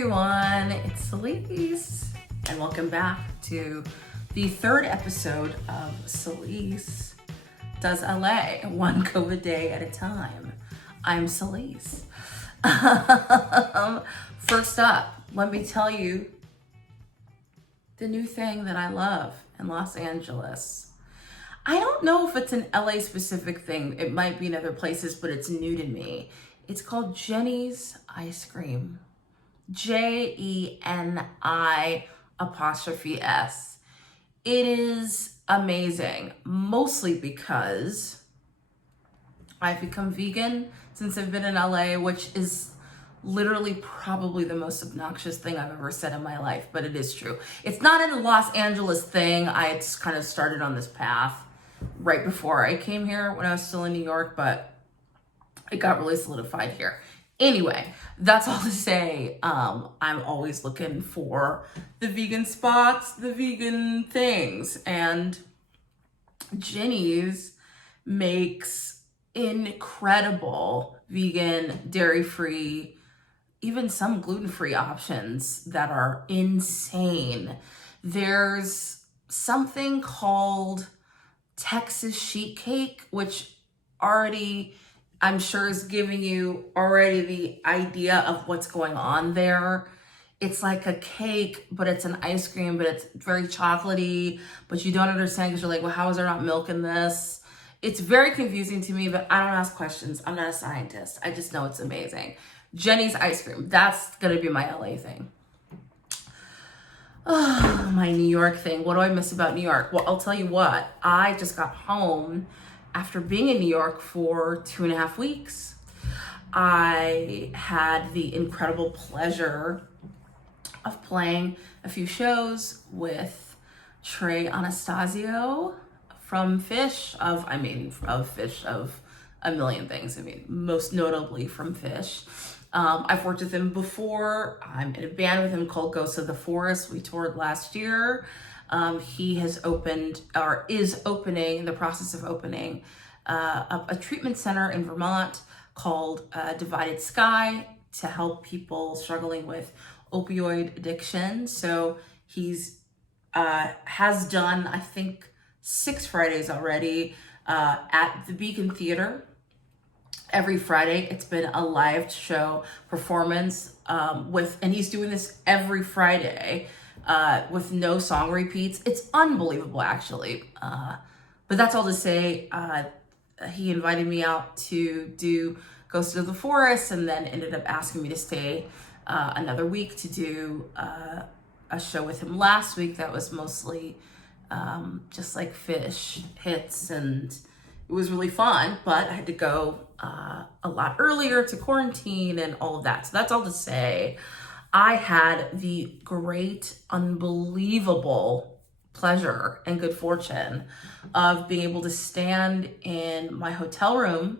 everyone, it's Celisse, and welcome back to the third episode of Celisse Does LA, one COVID day at a time. I'm Celisse. First up, let me tell you the new thing that I love in Los Angeles. I don't know if it's an LA specific thing. It might be in other places, but it's new to me. It's called Jeni's Ice Cream. JENI''S. It is amazing, mostly because I've become vegan since I've been in LA, which is literally probably the most obnoxious thing I've ever said in my life, but it is true. It's not a Los Angeles thing. I just kind of started on this path right before I came here when I was still in New York, but it got really solidified here. Anyway, that's all to say, I'm always looking for the vegan spots, the vegan things, and Jeni's makes incredible vegan, dairy-free, even some gluten-free options that are insane. There's something called Texas sheet cake, which already I'm sure is giving you already the idea of what's going on there. It's like a cake, but it's an ice cream, but it's very chocolatey, but you don't understand because you're like, well, how is there not milk in this? It's very confusing to me, but I don't ask questions. I'm not a scientist. I just know it's amazing. Jeni's Ice Cream. That's going to be my LA thing. Oh, my New York thing. What do I miss about New York? Well, I'll tell you what. I just got home after being in New York for 2.5 weeks. I had the incredible pleasure of playing a few shows with Trey Anastasio from Fish, of a million things. I mean, most notably from Fish. I've worked with him before. I'm in a band with him called Ghosts of the Forest. We toured last year. He has opened, or is opening, in the process of opening, a treatment center in Vermont called Divided Sky to help people struggling with opioid addiction. So he's has done, I think, 6 Fridays already at the Beacon Theater. Every Friday, it's been a live show performance and he's doing this every Friday. With no song repeats. It's unbelievable, actually. But that's all to say, he invited me out to do Ghost of the Forest and then ended up asking me to stay another week to do a show with him last week that was mostly just like Fish hits, and it was really fun, but I had to go a lot earlier to quarantine and all of that. So that's all to say. I had the great, unbelievable pleasure and good fortune of being able to stand in my hotel room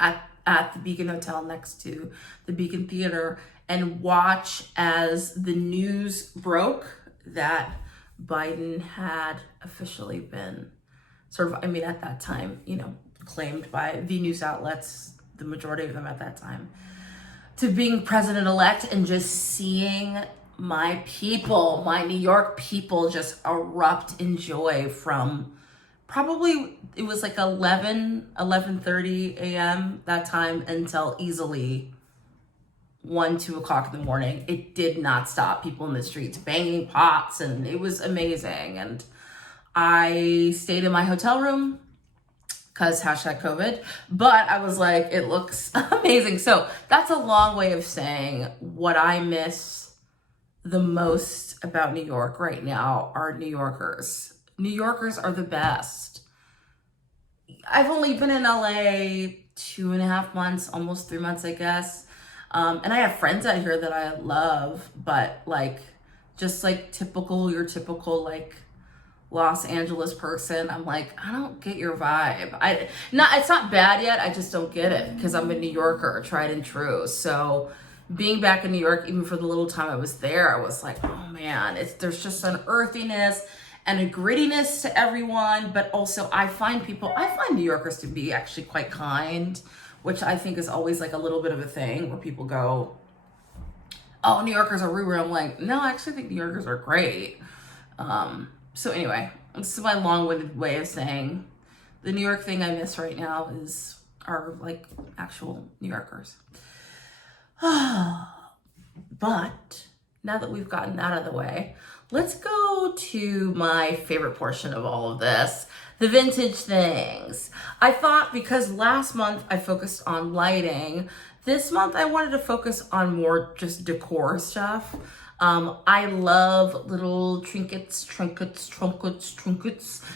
at the Beacon Hotel next to the Beacon Theater and watch as the news broke that Biden had officially been at that time, claimed by the news outlets, the majority of them at that time, to being president-elect, and just seeing my people, my New York people, just erupt in joy from probably, it was like 11:30 a.m. that time until easily 1-2 o'clock in the morning. It did not stop. People in the streets banging pots, and it was amazing. And I stayed in my hotel room because #COVID, but I was like, it looks amazing. So that's a long way of saying what I miss the most about New York right now are New Yorkers. New Yorkers are the best. I've only been in LA 2.5 months, almost 3 months, I guess. And I have friends out here that I love, but just your typical Los Angeles person, I'm like, I don't get your vibe. It's not bad yet. I just don't get it because I'm a New Yorker, tried and true. So being back in New York, even for the little time I was there, I was like, oh man, there's just an earthiness and a grittiness to everyone. But also I find New Yorkers to be actually quite kind, which I think is always like a little bit of a thing where people go, oh, New Yorkers are rude. I'm like, no, I actually think New Yorkers are great. So anyway, this is my long-winded way of saying the New York thing I miss right now are like actual New Yorkers. But now that we've gotten that out of the way, let's go to my favorite portion of all of this, the vintage things. I thought because last month I focused on lighting, this month I wanted to focus on more just decor stuff. I love little trinkets.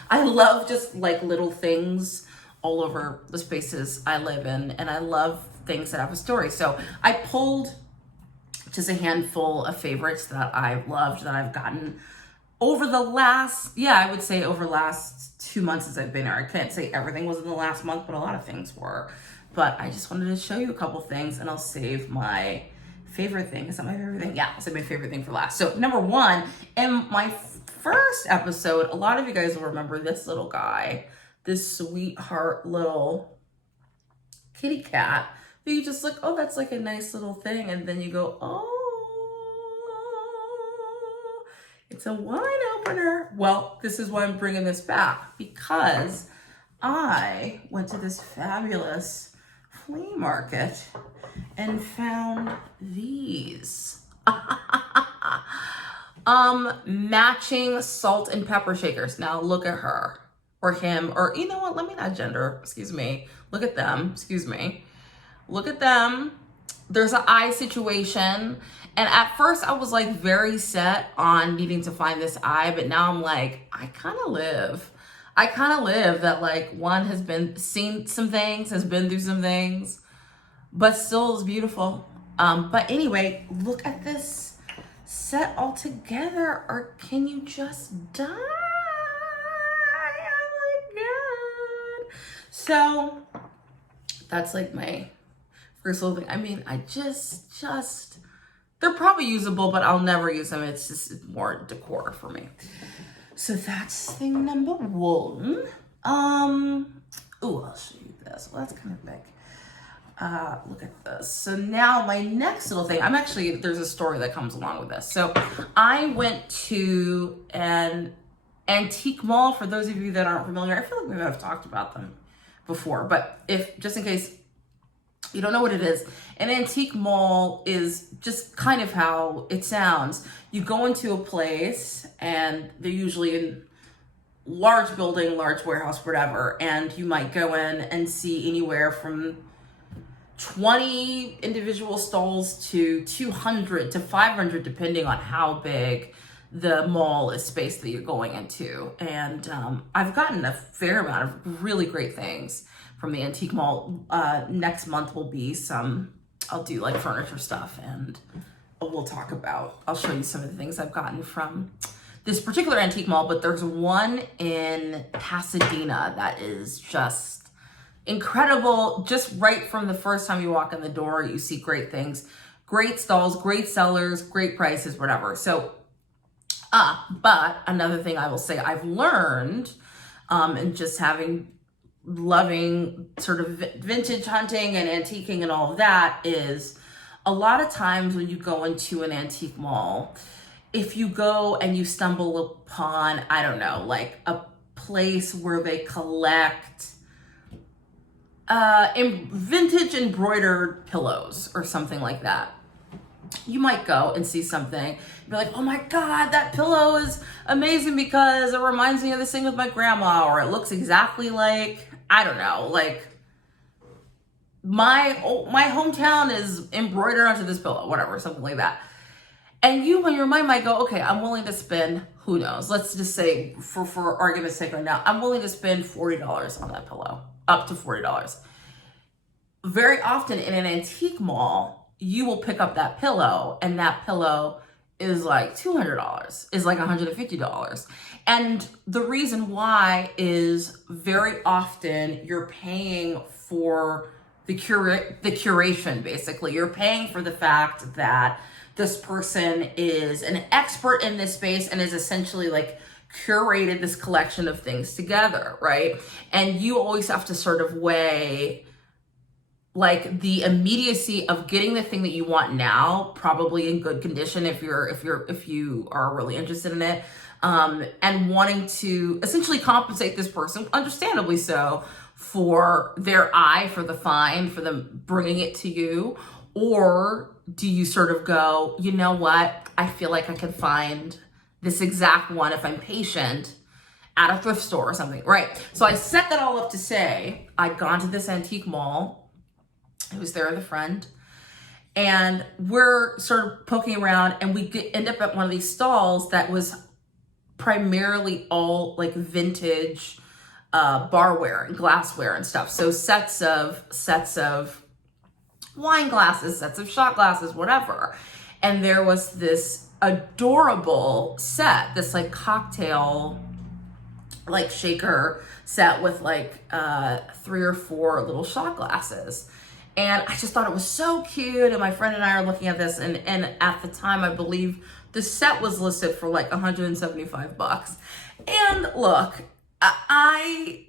I love just like little things all over the spaces I live in, and I love things that have a story. So I pulled just a handful of favorites that I've loved, that I've gotten over the last, I would say over the last 2 months since I've been here. I can't say everything was in the last month, but a lot of things were. But I just wanted to show you a couple things, and I'll save my favorite thing. Is that my favorite thing? Yeah, I'll save my favorite thing for last. So number one, in my first episode, a lot of you guys will remember this little guy, this sweetheart little kitty cat. But you just look, oh, that's like a nice little thing. And then you go, oh, it's a wine opener. Well, this is why I'm bringing this back, because I went to this fabulous flea market and found these matching salt and pepper shakers. Now look at her or him, or you know what, let me not gender, excuse me. Look at them, excuse me. Look at them. There's an eye situation. And at first I was like very set on needing to find this eye, but now I'm like, I kind of live that like one has seen some things, has been through some things, but still is beautiful. But anyway, look at this set all together, or can you just die? Oh my God. So that's like my first little thing. I mean, I just, they're probably usable, but I'll never use them. It's just more decor for me. So that's thing number one. I'll show you this. Well, that's kind of big. Look at this. So now my next little thing, there's a story that comes along with this. So I went to an antique mall. For those of you that aren't familiar, I feel like maybe I've talked about them before, but just in case you don't know what it is, an antique mall is just kind of how it sounds. You go into a place and they're usually in large building, large warehouse, whatever, and you might go in and see anywhere from 20 individual stalls to 200 to 500, depending on how big the mall is space that you're going into. And I've gotten a fair amount of really great things from the antique mall. Next month will be I'll do like furniture stuff, and I'll show you some of the things I've gotten from this particular antique mall. But there's one in Pasadena that is just incredible. Just right from the first time you walk in the door, you see great things, great stalls, great sellers, great prices, whatever. So, but another thing I will say I've learned, and just loving sort of vintage hunting and antiquing and all of that, is a lot of times when you go into an antique mall, if you go and you stumble upon, I don't know, like a place where they collect vintage embroidered pillows or something like that, you might go and see something, be like, oh my God, that pillow is amazing because it reminds me of this thing with my grandma, or it looks exactly like, I don't know, like my hometown is embroidered onto this pillow, whatever, something like that. And you, in your mind, might go, okay, I'm willing to spend, who knows, let's just say for argument's sake right now, I'm willing to spend $40 on that pillow, up to $40. Very often in an antique mall, you will pick up that pillow, and that pillow is like $200, is like $150. And the reason why is very often you're paying for the curation, basically. You're paying for the fact that this person is an expert in this space and is essentially like curated this collection of things together, right? And you always have to sort of weigh like the immediacy of getting the thing that you want now, probably in good condition if you are really interested in it, and wanting to essentially compensate this person, understandably so, for their eye for the find, for them bringing it to you? Or do you sort of go, you know what, I feel like I could find this exact one if I'm patient at a thrift store or something, right? So I set that all up to say I'd gone to this antique mall. I was there with a friend, and we're sort of poking around, and we end up at one of these stalls that was primarily all like vintage barware and glassware and stuff. So sets of wine glasses, sets of shot glasses, whatever. And there was this adorable set, this like cocktail like shaker set with like 3 or 4 little shot glasses. And I just thought it was so cute. And my friend and I are looking at this, and at the time, I believe the set was listed for like $175. And look, I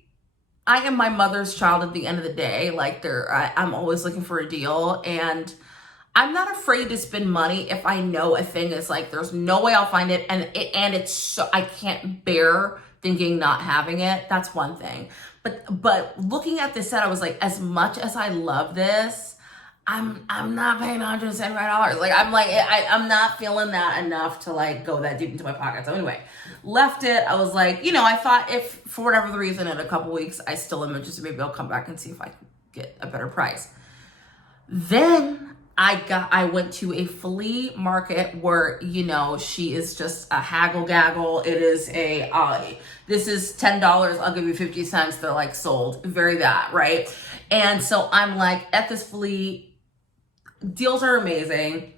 am my mother's child at the end of the day. Like I'm always looking for a deal, and I'm not afraid to spend money if I know a thing is like, there's no way I'll find it, and it's so, I can't bear thinking not having it. That's one thing. But looking at this set, I was like, as much as I love this, I'm not paying $175. Like I'm not feeling that enough to like go that deep into my pocket. So anyway, left it. I was like, I thought if for whatever the reason in a couple weeks I still am interested, maybe I'll come back and see if I can get a better price. Then I went to a flea market where, she is just a haggle gaggle. It is this is $10. I'll give you 50 cents. They're like sold. Very that, right? And so I'm like at this flea, deals are amazing.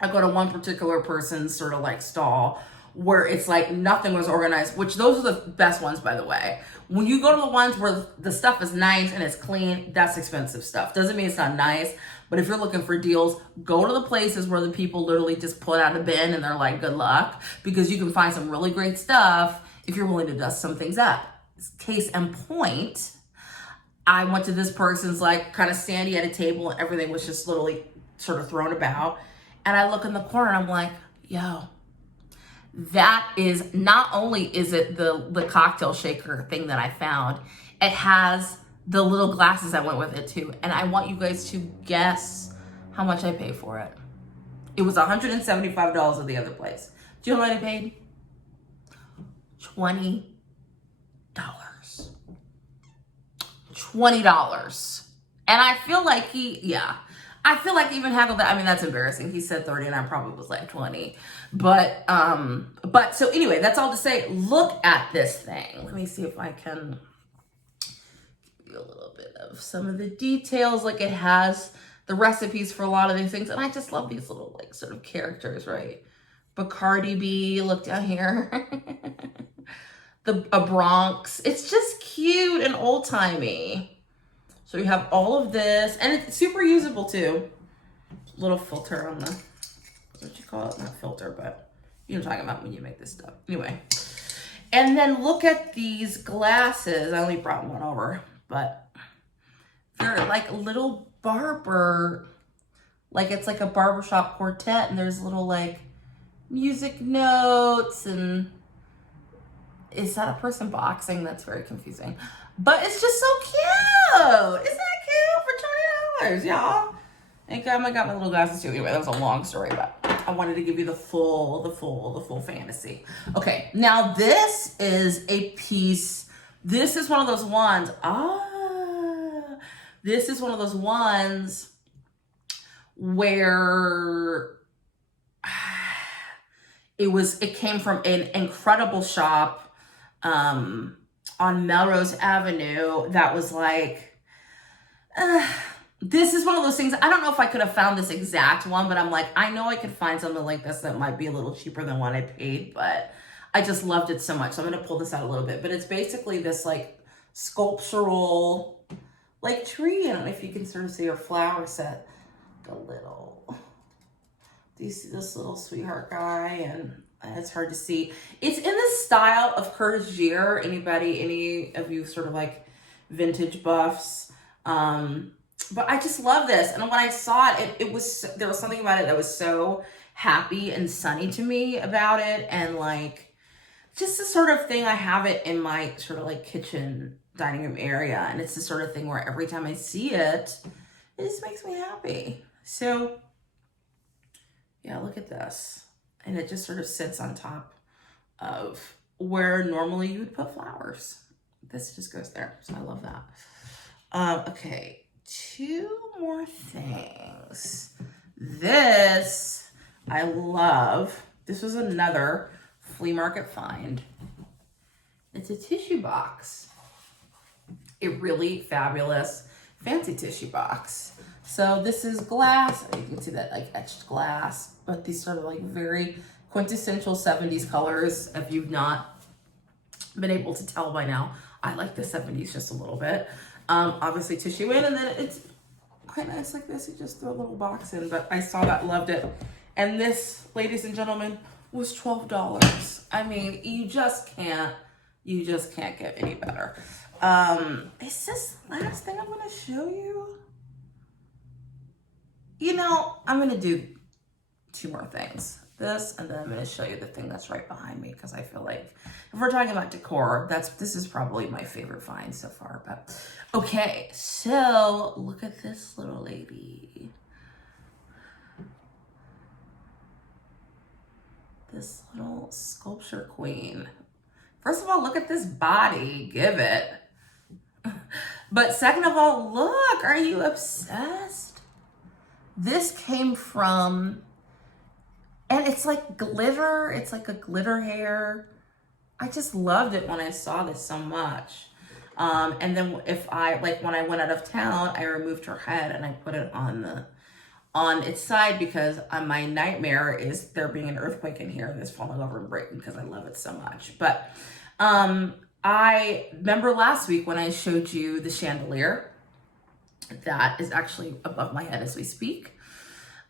I go to one particular person's sort of like stall where it's like nothing was organized, which those are the best ones, by the way. When you go to the ones where the stuff is nice and it's clean, that's expensive stuff. Doesn't mean it's not nice, but if you're looking for deals, go to the places where the people literally just pull it out of a bin and they're like, good luck, because you can find some really great stuff if you're willing to dust some things up. Case in point, I went to this person's like kind of standing at a table and everything was just literally sort of thrown about. And I look in the corner and I'm like, yo, that is, not only is it the cocktail shaker thing that I found, it has the little glasses that went with it too. And I want you guys to guess how much I paid for it. It was $175 at the other place. Do you know what I paid? $20. $20. And I feel like I feel like even Hackle, that's embarrassing. He said 30 and I probably was like 20. But so anyway, that's all to say, look at this thing. Let me see if I can give you a little bit of some of the details. Like it has the recipes for a lot of these things. And I just love these little like sort of characters, right? Bacardi B, look down here. A Bronx. It's just cute and old timey. So you have all of this, and it's super usable too. Little filter on the, what you call it? Not filter, but you know what I'm talking about when you make this stuff. Anyway. And then look at these glasses. I only brought one over, but they're like little barber, like it's like a barbershop quartet, and there's little like music notes, and is that a person boxing? That's very confusing. But it's just so cute. Isn't that cute for $20, y'all? I got my little glasses too. Anyway, that was a long story, but I wanted to give you the full fantasy. Okay, now this is a piece. This is one of those ones. This is one of those ones where it came from an incredible shop on Melrose Avenue that was like, this is one of those things. I don't know if I could have found this exact one, but I'm like, I know I could find something like this that might be a little cheaper than what I paid, but I just loved it so much. So I'm going to pull this out a little bit, but it's basically this like sculptural like tree. I don't know if you can sort of see your flower set. A little, do you see this little sweetheart guy? And it's hard to see. It's in the style of Curtis Gere. Any of you sort of like vintage buffs? but I just love this. And when I saw it, it was, there was something about it that was so happy and sunny to me about it. And like, just the sort of thing, I have it in my sort of like kitchen dining room area. And it's the sort of thing where every time I see it, it just makes me happy. So yeah, look at this. And it just sort of sits on top of where normally you would put flowers. This just goes there. So I love that. Okay. 2 more things. This I love. This was another flea market find. It's a tissue box. A really fabulous fancy tissue box. So this is glass. You can see that like etched glass, but these sort of like very quintessential 70s colors. If you've not been able to tell by now, I like the 70s just a little bit. Obviously tissue in, and then it's quite nice like this. You just throw a little box in, but I saw that, loved it. And this, ladies and gentlemen, was $12. I mean, you just can't get any better. Is this the last thing I'm gonna show you? You know, I'm gonna do 2 more things. This, and then I'm gonna show you the thing that's right behind me, because I feel like if we're talking about decor, this is probably my favorite find so far. But okay, so look at this little lady. This little sculpture queen. First of all, look at this body, give it. But second of all, look, are you obsessed? This came from, and it's like glitter. It's like a glitter hair. I just loved it when I saw this so much. And then when I went out of town, I removed her head and I put it on its side, because my nightmare is there being an earthquake in here and this falling over and breaking, because I love it so much. But I remember last week when I showed you the chandelier that is actually above my head as we speak.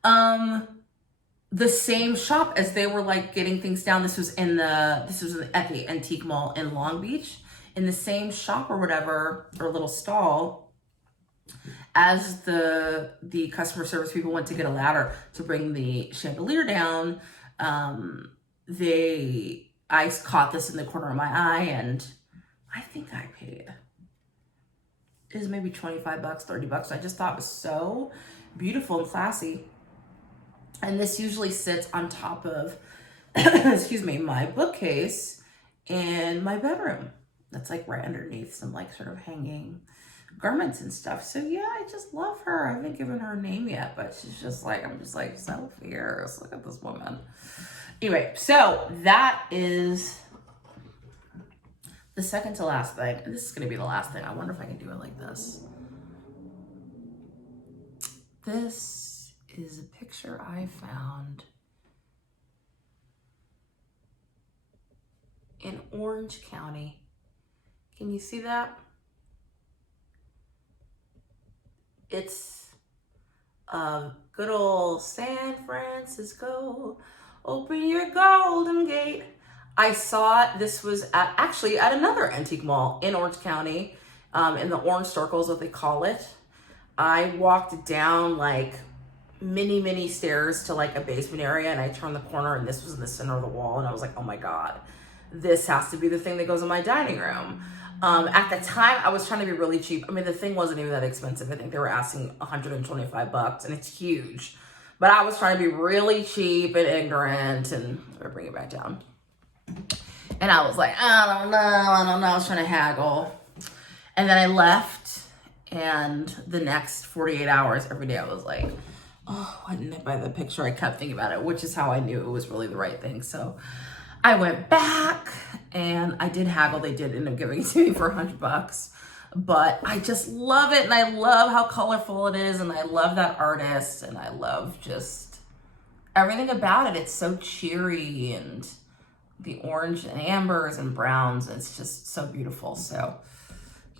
The same shop, as they were like getting things down, this was at the Antique Mall in Long Beach, in the same shop or whatever, or little stall, as the customer service people went to get a ladder to bring the chandelier down. I caught this in the corner of my eye, and I think I paid, it was maybe $25, $30. I just thought it was so beautiful and classy. And this usually sits on top of, excuse me, my bookcase in my bedroom. That's like right underneath some like sort of hanging garments and stuff. So yeah, I just love her. I haven't given her a name yet, but she's just like, I'm just like so fierce. Look at this woman. Anyway, so that is the second to last thing. And this is going to be the last thing. I wonder if I can do it like this. This is a picture I found in Orange County. Can you see that? It's good old San Francisco, open your golden gate. I saw this was actually at another antique mall in Orange County, in the Orange Circle is what they call it. I walked down like many stairs to like a basement area, and I turned the corner, and this was in the center of the wall, and I was like, oh my God, this has to be the thing that goes in my dining room. At the time, I was trying to be really cheap. I mean, the thing wasn't even that expensive. I think they were asking $125, and it's huge. But I was trying to be really cheap and ignorant, and I'll bring it back down. And I was like, I don't know. I was trying to haggle. And then I left, and the next 48 hours, every day I was like, oh, why didn't I buy the picture? I kept thinking about it, which is how I knew it was really the right thing. So I went back and I did haggle. They did end up giving it to me for $100, but I just love it. And I love how colorful it is. And I love that artist. And I love just everything about it. It's so cheery, and the orange and ambers and browns. It's just so beautiful. So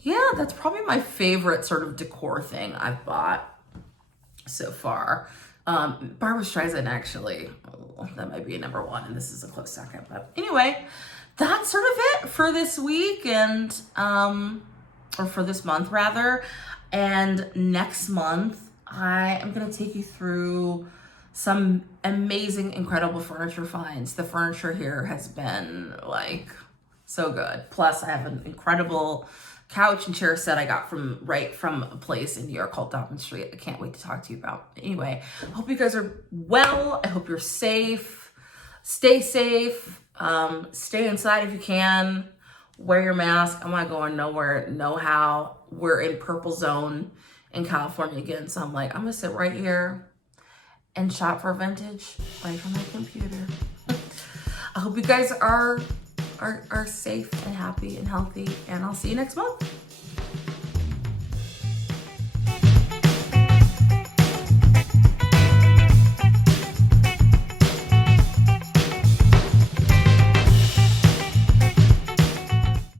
yeah, that's probably my favorite sort of decor thing I've bought so far. Barbra Streisand, actually, that might be a number 1, and this is a close second. But anyway, that's sort of it for this week, and or for this month rather. And next month, I am going to take you through some amazing, incredible furniture finds. The furniture here has been like so good. Plus, I have an incredible couch and chair set I got from a place in New York called Dobbin Street. I can't wait to talk to you about. Anyway, I hope you guys are well. I hope you're safe. Stay safe. Stay inside if you can. Wear your mask. I'm not going nowhere, no how. We're in purple zone in California again. So I'm like, I'm gonna sit right here and shop for vintage right from my computer. I hope you guys are safe and happy and healthy, and I'll see you next month.